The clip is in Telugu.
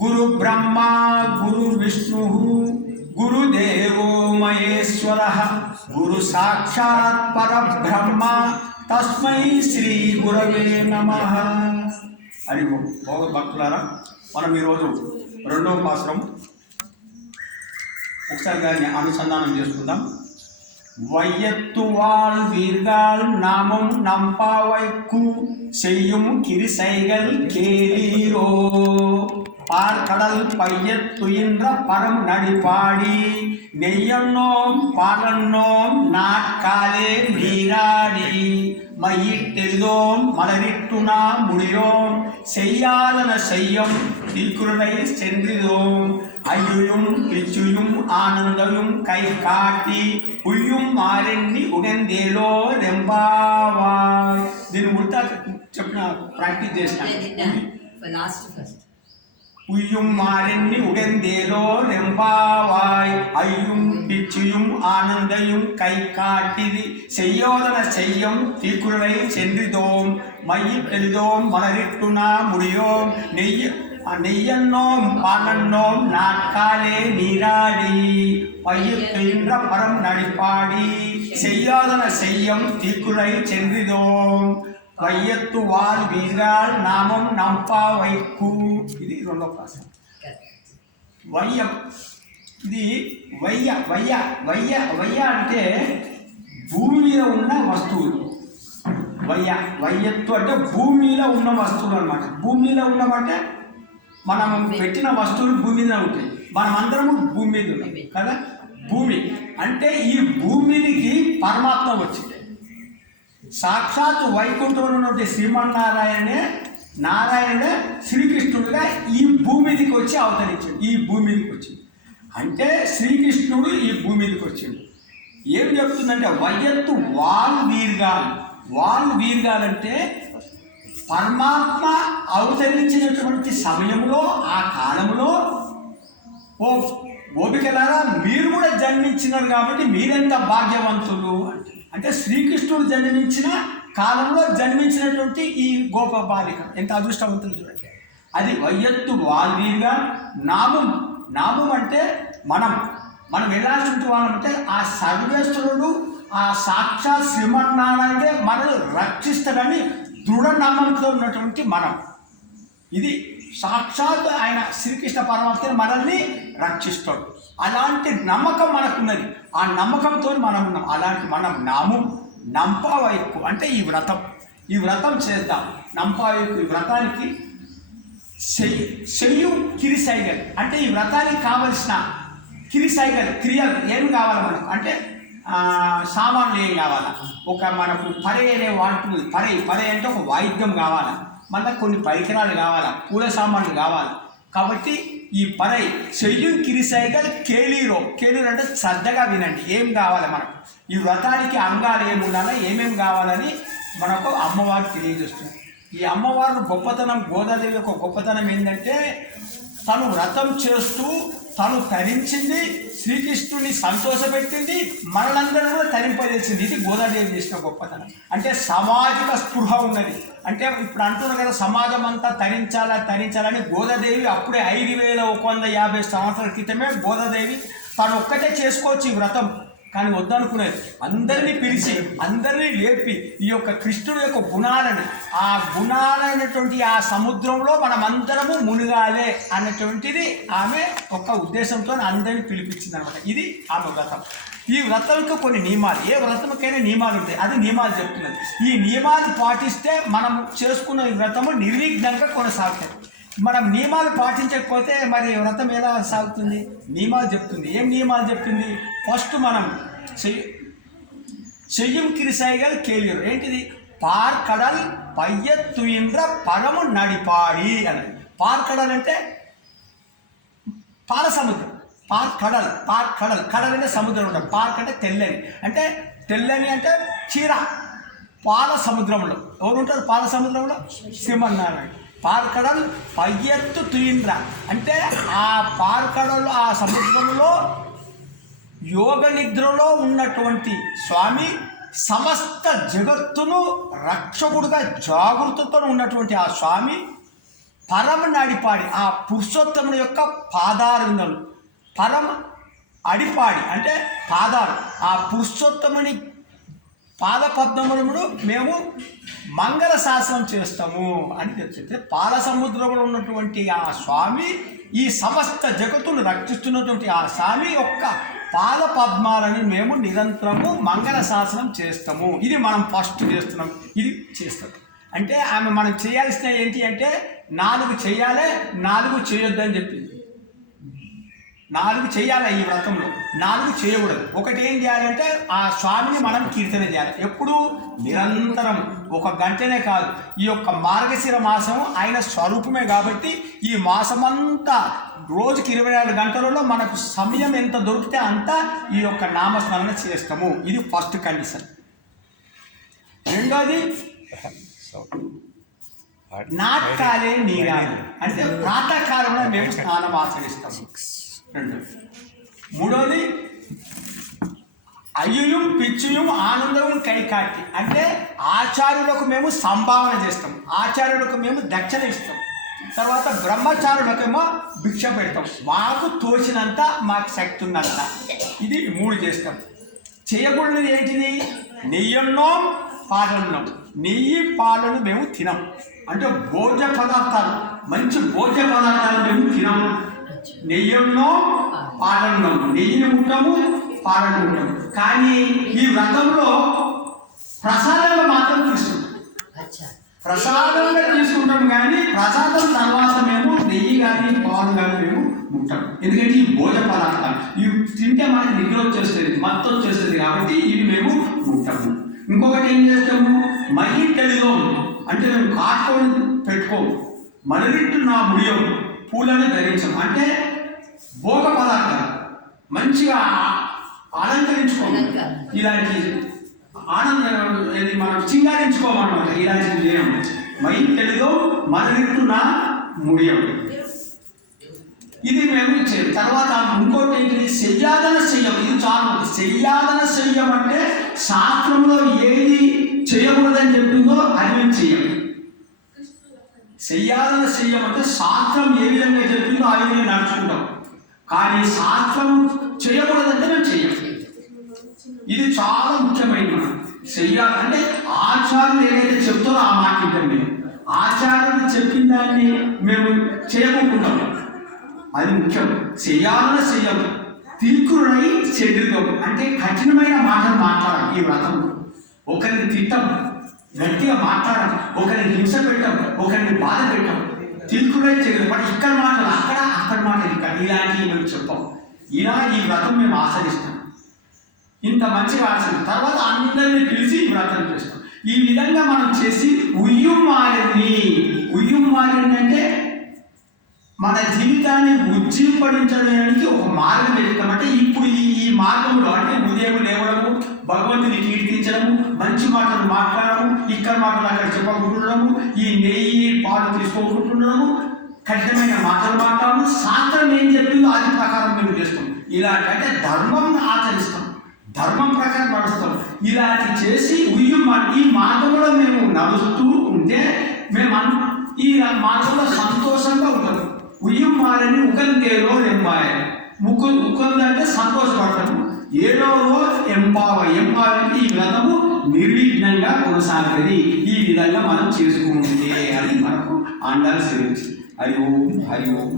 గురు బ్రహ్మ గురు విష్ణు గురుదేవో మహేశ్వరః గురు సాక్షాత్ పరబ్రహ్మ తస్మై శ్రీ గురవే నమః. హరి ఓం. భక్తులారా, మనం ఈరోజు రెండవ పాసురం ఒకసారి దాన్ని అనుసంధానం చేసుకుందాం. வையத்துவாள் வீர்கள் நாமும் நம்பாவைக்கு செய்யும் கிரிசைகள் கேளீரோ பார்க்கடல் பையத்துயின்ற பரம் நடிபாடி நெய்யன்னோம் பாலன்னோம் நாட்காலே நீராடி மையிட்டெழுதோம் மலரிட்டுனா முடியோம் செய்யாதன செய்யும் திருக்குறளை சென்றிதோம் ஐயும் பிச்சுயும் ஆனந்தமும் கை காட்டி ఉయ్యం మారెన్ని ఉడెందేలో రెంబావాయ్. దీని ఉల్టా చెప్పిన ప్రాక్టీస్ చేసిన. ఉయ్యం మారెన్ని ఉడెందేలో రెంబావాయ్ అయ్యం పిచ్చిயும் ஆனந்தையும் கை காட்டிது செய்யோதன செய்யும் தீக்குறளை சென்றிதோம் மையிட்டெழுதோம் மலரிட்டுனா முடியோம் நெய்யன்னோம் பாலன்னோம் நாட்காலே நீராடி பையின்ற பரம் நடிப்பாடி செய்யாதன செய்யும் தீக்குறை சென்றிதோம் வையத்து வாழ் வீர்கள் நாமం నంపా వైకు. ఇది రెండో ప్రాస. వయ్యం, ఇది వయ్య వయ్య వయ్య వయ్య అంటే భూమి మీద ఉన్న వస్తువులు. వయ్య వయ్యత్తు అంటే భూమి మీద ఉన్న వస్తువులు అనమాట. భూమి మీద ఉన్నమంటే మనం పెట్టిన వస్తువులు భూమి మీద ఉంటాయి. మనం అందరము భూమి మీద ఉన్నాం కదా. భూమి అంటే ఈ భూమి మీదకి పరమాత్మ వచ్చింది. సాక్షాత్ వైకుంఠంలో ఉన్నటువంటి నారాయణుడే శ్రీకృష్ణుడిగా ఈ భూమి మీదకి వచ్చి అవతరించాడు. ఈ భూమి మీదకి వచ్చింది అంటే శ్రీకృష్ణుడు ఈ భూమి మీదకి వచ్చిండు. ఏం చెప్తుందంటే వయ్యత్తు వాల్ వీర్గాలంటే పరమాత్మ అవతరించినటువంటి సమయంలో ఆ కాలంలో ఓపికలారా మీరు కూడా జన్మించినారు కాబట్టి మీరెంత భాగ్యవంతులు అంటే శ్రీకృష్ణుడు జన్మించిన కాలంలో జన్మించినటువంటి ఈ గోప బాలిక ఎంత అదృష్టవంతులు చూడండి. అది వయ్యత్తు వాల్వీర్గా నామం అంటే మనం ఎలాంటి వాళ్ళంటే ఆ సర్వేశ్వరుడు ఆ సాక్షాత్ శ్రీమన్నారాయణే మనల్ని రక్షిస్తాడని దృఢ నమ్మకంతో ఉన్నటువంటి మనం. ఇది సాక్షాత్ ఆయన శ్రీకృష్ణ పరమాత్మ మనల్ని రక్షిస్తాడు. అలాంటి నమ్మకం మనకున్నది. ఆ నమ్మకంతో మనం ఉన్నాం. అలాంటి మనం నంపా వైపు అంటే ఈ వ్రతం చేద్దాం. నంపా వైపు ఈ వ్రతానికి చెయ్యు కిరిసైగల్ అంటే ఈ వ్రతానికి కావలసిన కిరిసైగల్ క్రియలు ఏమి కావాలి మనకు అంటే సామాన్లు ఏం కావాలా. మనకు పరే అనే వాడుతుంది. పరే అంటే ఒక వాయిద్యం కావాలా. మళ్ళీ కొన్ని పరికరాలు కావాలా, పూల సామాన్లు కావాలి. కాబట్టి ఈ చెయ్యం కిరిసైగల్ కేళీరో అంటే శ్రద్ధగా వినండి. ఏం కావాలి మనకు ఈ వ్రతానికి అంగాలు ఏమి ఉండాలి, ఏమేమి కావాలని మనకు అమ్మవారు తెలియజేస్తుంది. ఈ అమ్మవారు గొప్పతనం, గోదాదేవి యొక్క గొప్పతనం ఏంటంటే తను వ్రతం చేస్తూ తను తరించింది, శ్రీకృష్ణుని సంతోషపెట్టింది, మనలందరూ కూడా తరింపజేసింది. ఇది గోదాదేవి చేసిన గొప్పతనం. అంటే సామాజిక స్పృహ ఉన్నది. అంటే ఇప్పుడు అంటున్నారు కదా సమాజం అంతా తరించాలని గోదాదేవి అప్పుడే 5150 సంవత్సరాల క్రితమే గోదాదేవి తను ఒక్కటే చేసుకోవచ్చు ఈ వ్రతం. కానీ వద్దనుకునేది. అందరినీ పిలిచి అందరినీ లేపి ఈ యొక్క కృష్ణుడు యొక్క గుణాలను ఆ గుణాలైనటువంటి ఆ సముద్రంలో మనమందరము మునిగాలే అన్నటువంటిది ఆమె ఒక ఉద్దేశంతో అందరినీ పిలిపించింది అనమాట. ఇది ఆమె వ్రతం. ఈ వ్రతంకు కొన్ని నియమాలు, ఏ వ్రతంకైనా నియమాలు ఉంటాయి. అది నియమాలు చెప్తున్నది. ఈ నియమాలు పాటిస్తే మనం చేసుకున్న ఈ వ్రతము నిర్విఘ్నంగా కొనసాగుతుంది. మనం నియమాలు పాటించకపోతే మరి వ్రతం ఎలా సాగుతుంది? నియమాలు చెప్తుంది. ఏం నియమాలు చెప్తుంది? ఫస్ట్ మనం చెయ్యం కిరిసైగల్ కేళీరు ఏంటిది? పార్కడల్ పయ్యత్తుయిండ్ర పరము నడిపాడి అన్నది. పార్కడల్ అంటే పాల సముద్రం. కడల్ అంటే సముద్రం ఉండదు. పార్క్ అంటే తెల్లని అంటే చీర. పాల సముద్రంలో ఎవరు ఉంటారు? పాల సముద్రంలో శ్రీమన్నారాయణ. పార్కడల్ పయ్యత్తు తుయిండ్ర అంటే ఆ పార్కడలు ఆ సముద్రంలో యోగ నిద్రలో ఉన్నటువంటి స్వామి సమస్త జగత్తును రక్షకుడుగా జాగృతతో ఉన్నటువంటి ఆ స్వామి పరమ నడిపాడి ఆ పురుషోత్తముని యొక్క పాదారుందలు, పరమ అడిపాడి అంటే పాదాలు, ఆ పురుషోత్తముని పాదపద్మములను మేము మంగళ శాసనం చేస్తాము అని తెలిసింది. పాల సముద్రంలో ఉన్నటువంటి ఆ స్వామి, ఈ సమస్త జగత్తును రక్షిస్తున్నటువంటి ఆ స్వామి యొక్క పాద పద్మాలని మేము నిరంతరము మంగళ శాసనం చేస్తాము. ఇది మనం ఫస్ట్ చేస్తున్నాం, ఇది చేస్తాం. అంటే ఆమె మనం చేయాల్సిన ఏంటి అంటే 4 చేయాలి, 4 చేయొద్దని చెప్పింది. 4 చేయాలి ఈ వ్రతంలో, 4 చేయకూడదు. ఒకటి ఏం చేయాలంటే ఆ స్వామిని మనం కీర్తన చేయాలి ఎప్పుడు, నిరంతరం. 1 గంటనే కాదు, ఈ యొక్క మార్గశిర మాసం ఆయన స్వరూపమే కాబట్టి ఈ మాసమంతా రోజుకి 24 గంటలలో మనకు సమయం ఎంత దొరికితే అంత ఈ యొక్క నామస్మరణ చేస్తాము. ఇది ఫస్ట్ కండిషన్. రెండోది నాట్కాలే నీరాలి అంటే ప్రాతకాలంలో మేము స్నానం ఆచరిస్తాము. మూడోది అయ్యుయం పిచ్చుయం ఆనందం కైకాటి అంటే ఆచార్యులకు మేము సంభావన చేస్తాం, ఆచార్యులకు మేము దక్షిణ ఇస్తాం. తర్వాత బ్రహ్మచారులకేమో భిక్ష పెడతాం, మాకు తోచినంత, మాకు శక్తి ఉన్నంత. ఇది 3 చేస్తాం. చేయకూడదు ఏంటిది, నెయ్యన్నో పాలన్నాం. నెయ్యి పాలను మేము తినం, అంటే భోజ్య పదార్థాలు, మంచి భోజ్య పదార్థాలు మేము తినము. నెయ్యన్నో పాలన్నాం, నెయ్యిని ఉంటాము, పాలను ఉంటాము. కానీ ఈ వ్రతంలో ప్రసాదంగా మాత్రం తీసుకుంటాం, ప్రసాదంగా తీసుకుంటాం. కానీ ప్రసాదం తర్వాత మేము నెయ్యి కానీ పాలు కానీ మేము ఉంటాం. ఎందుకంటే ఈ భోజ పదార్థాలు ఇవి తింటే మనకి నిద్ర వచ్చేస్తుంది, మత్తు వచ్చేస్తుంది కాబట్టి ఇవి మేము ఉంటాము. ఇంకొకటి ఏం చేస్తాము, మహిట్టడిలో అంటే మేము కాటుకొని పెట్టుకోము, మరిట్టు నా ముడియం పూలను ధరించము. అంటే భోగ పదార్థాలు మంచిగా అలంకరించుకోము, ఇలాంటి ఆనందం ఇది మనం చింగారించుకోమన్నమాట. ఇలాంటివి చేయము. మహిట్టడిలో మరిట్టు నా ముడియం, ఇది మేము ఇచ్చేది. తర్వాత ఇంకోటి ఏంటిది, శయ్యాదన శయ్యం. ఇది చాలా శయ్యాదన శయ్యం అంటే శాస్త్రంలో ఏది చేయకూడదని చెప్పిందో అది మేము చెయ్యం. శయ్యాదన శయ్యం అంటే శాస్త్రం ఏ విధంగా చెప్పిందో ఆ విధంగా నడుచుకుంటాం. కానీ శాస్త్రం చేయకూడదంటే మేము చెయ్యం. ఇది చాలా ముఖ్యమైన చెయ్యాలి. అంటే ఆచార్యులు ఏదైతే చెప్తారో ఆ మాట వింటాం మేము. ఆచార్యులు చెప్పిన దాన్ని మేము చేయకుంటాం, అది ముఖ్యం. చెయ్యాలన చెయ్యం. తీర్కుడై చెడ్డిద్దాం అంటే కఠినమైన మాటలు మాట్లాడాలి ఈ వ్రతంలో. ఒకరిని తిట్టం, గట్టిగా మాట్లాడడం, ఒకరిని హింస పెట్టడం, ఒకరిని బాధ పెట్టడం, తీర్కుడై చెడ్డి. బట్ ఇక్కడ మాటలు అక్కడ, అక్కడ మాటలు ఇక్కడ, ఇలాంటివి మేము చెప్పాం. ఇలా ఈ వ్రతం మేము ఆచరిస్తాం. ఇంత మంచిగా ఆచరిస్తాం. తర్వాత అందరినీ పిలిచి ఈ వ్రతం చేస్తాం. ఈ విధంగా మనం చేసి ఉయ్యుమారిని అంటే మన జీవితాన్ని ఉజ్జీవించడానికి ఒక మార్గం వెతుకమంటే ఇప్పుడు ఈ మార్గంలో అంటే ఉదయం లేవడము, భగవంతుని కీర్తించడము, మంచి మాటలు మాట్లాడము, ఇక్కడ మాటలు అక్కడ చెప్పకుంటుండడము, ఈ నెయ్యి పాలు తీసుకోకుంటుండడము, కఠినమైన మాటలు మాట్లాడము, శాస్త్రం ఏం చెప్పిందో అది ప్రకారం మేము చేస్తాం. ఇలాంటి అంటే ధర్మం ఆచరిస్తాం, ధర్మం ప్రకారం నడుస్తాం. ఇలాంటి చేసి ఈ మార్గంలో మేము నడుస్తూ ఉంటే మేము ఈ మార్గంలో సంతోషంగా ఉంటాం. ఉయ్యమారని ఉకందేలో ఎంబాయ, ఉకందంటే సంతోషపడతాము, ఏడో ఎంపావంటే ఈ వ్రతము నిర్విఘ్నంగా కొనసాగది. ఈ విధంగా మనం చేసుకుంటే అని మనకు అండాల్సి. హరి ఓం హరి ఓం.